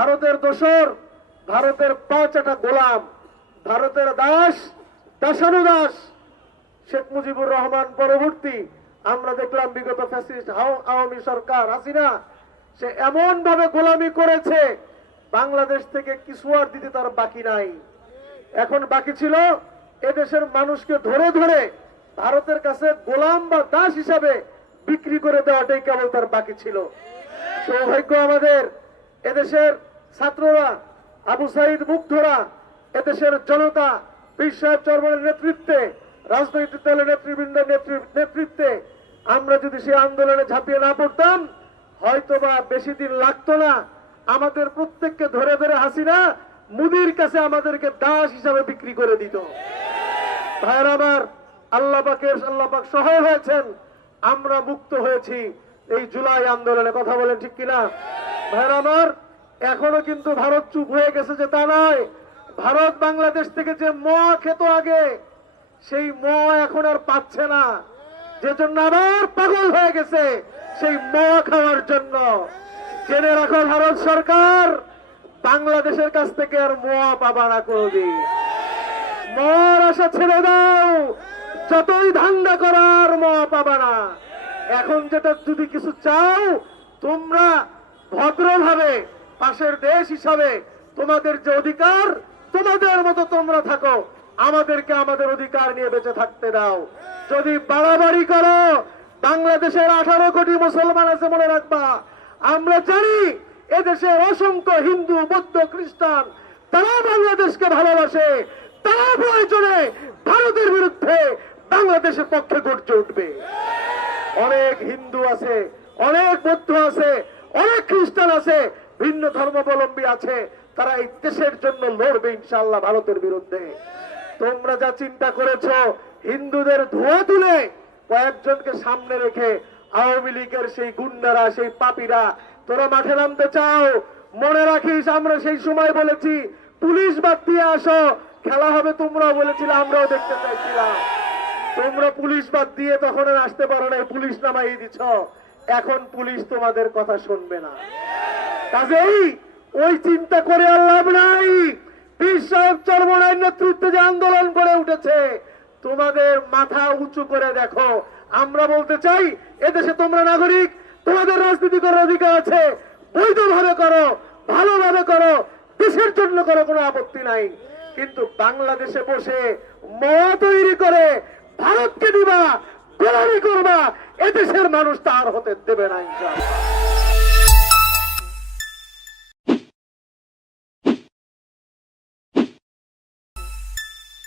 ভারতের দোসর, ভারতের পাঁচটা গোলাম, ভারতের দাস, দাসানুদাস। শেখ মুজিবুর রহমান পরবর্তী আমরা দেখলাম বিগত ফ্যাসিস্ট আওয়ামী সরকার হাসিনা, সে এমন ভাবে গোলামি করেছে বাংলাদেশ থেকে কিছু আর দিতে তার বাকি নাই। এখন বাকি ছিল এদেশের মানুষকে ধরে ধরে ভারতের কাছে গোলাম বা দাস হিসাবে বিক্রি করে দেওয়াটাই কেবল তার বাকি ছিল। সৌভাগ্য আমাদের এদেশের ছাত্ররা, আবু সাইদ মুগ্ধরা, এদেশের জনতা, পীর সাহেব চরমনের নেতৃত্বে, রাজনৈতিক দলের নেতৃবৃন্দের নেতৃত্বে আমরা যদি সেই আন্দোলনে ঝাঁপিয়ে না পড়তাম, হয়তোবা বেশি দিন লাগতো না আমাদের প্রত্যেককে ধরে ধরে হাসিনা মুদির কাছে আমাদেরকে দাস হিসাবে বিক্রি করে দিত। ভাইয়ের আমার, আল্লাহ পাক সহায় হয়েছেন, আমরা মুক্ত হয়েছি এই জুলাই আন্দোলনে। কথা বলেন ঠিক কিনা? ভাইয়ের আমার, এখনো কিন্তু ভারত চুপ হয়ে গেছে যে তা নয়। ভারত বাংলাদেশ থেকে যে মদ খেত আগে, সেই মদ এখন আর পাচ্ছে না, যে জন্য আবার পাগল হয়ে গেছে সেই মদ খাওয়ার জন্য। জেনে রাখো ভারত সরকার, বাংলাদেশের কাছ থেকে আর মদ পাবা না কোনদিন। মদ আশা ছেড়ে দাও, যতই ধান্দা করার মদ পাবা না। এখন যেটা যদি কিছু চাও, তোমরা ভদ্রভাবে পাশের দেশ হিসাবে তোমাদের যে অধিকার, তোমাদের মতো তোমরা থাকো, আমাদেরকে আমাদের অধিকার নিয়ে বেঁচে থাকতে দাও। যদি বাড়াবাড়ি করো, বাংলাদেশের 18 কোটি মুসলমান আছে মনে রাখবা। আমরা জানি এদেশের অসংখ্য হিন্দু, বৌদ্ধ, খ্রিস্টান, তারা বাংলাদেশকে ভালোবাসে, তারা প্রয়োজনে ভারতের বিরুদ্ধে বাংলাদেশের পক্ষে গর্জে উঠবে। অনেক হিন্দু আছে, অনেক বৌদ্ধ আছে, অনেক খ্রিস্টান আছে, ভিন্ন ধর্মাবলম্বী আছে, তারা এই দেশের জন্য লড়বে ইনশাআল্লাহ ভারতের বিরুদ্ধে। তোমরা যা চিন্তা করেছো হিন্দুদের ধোয়া তুলে কয়েকজনকে সামনে রেখে আওয়ামী লীগের সেই গুন্ডারা, সেই পাপীরা তোরা মাঠে নামতে চাও, মনে রাখিস আমরা সেই সময় বলেছি পুলিশ বাদ দিয়ে আসো, খেলা হবে। তোমরাও বলেছিলে, আমরাও দেখতে চাইছিলাম। তোমরা পুলিশ বাদ দিয়ে তখন আর আসতে পারো না, পুলিশ নামাই দিছ। এখন পুলিশ তোমাদের কথা শুনবে না। কাজেই ওই চিন্তা করে আর লাভ নাই। পীর সাহেব চরমনার নেতৃত্বে যে আন্দোলন করে উঠেছে, তোমাদের মাথা উঁচু করে দেখো। আমরা বলতে চাই, এদেশে তোমরা নাগরিক, তোমাদের রাজনীতি করার অধিকার আছে, বৈধভাবে করো, ভালোভাবে করো, দেশের জন্য করো, কোনো আপত্তি নাই। কিন্তু বাংলাদেশে বসে মত তৈরি করে ভারতকে দিবা, গোলামি করবা, এদেশের মানুষ তা আর হতে দেবে না ইনশাআল্লাহ।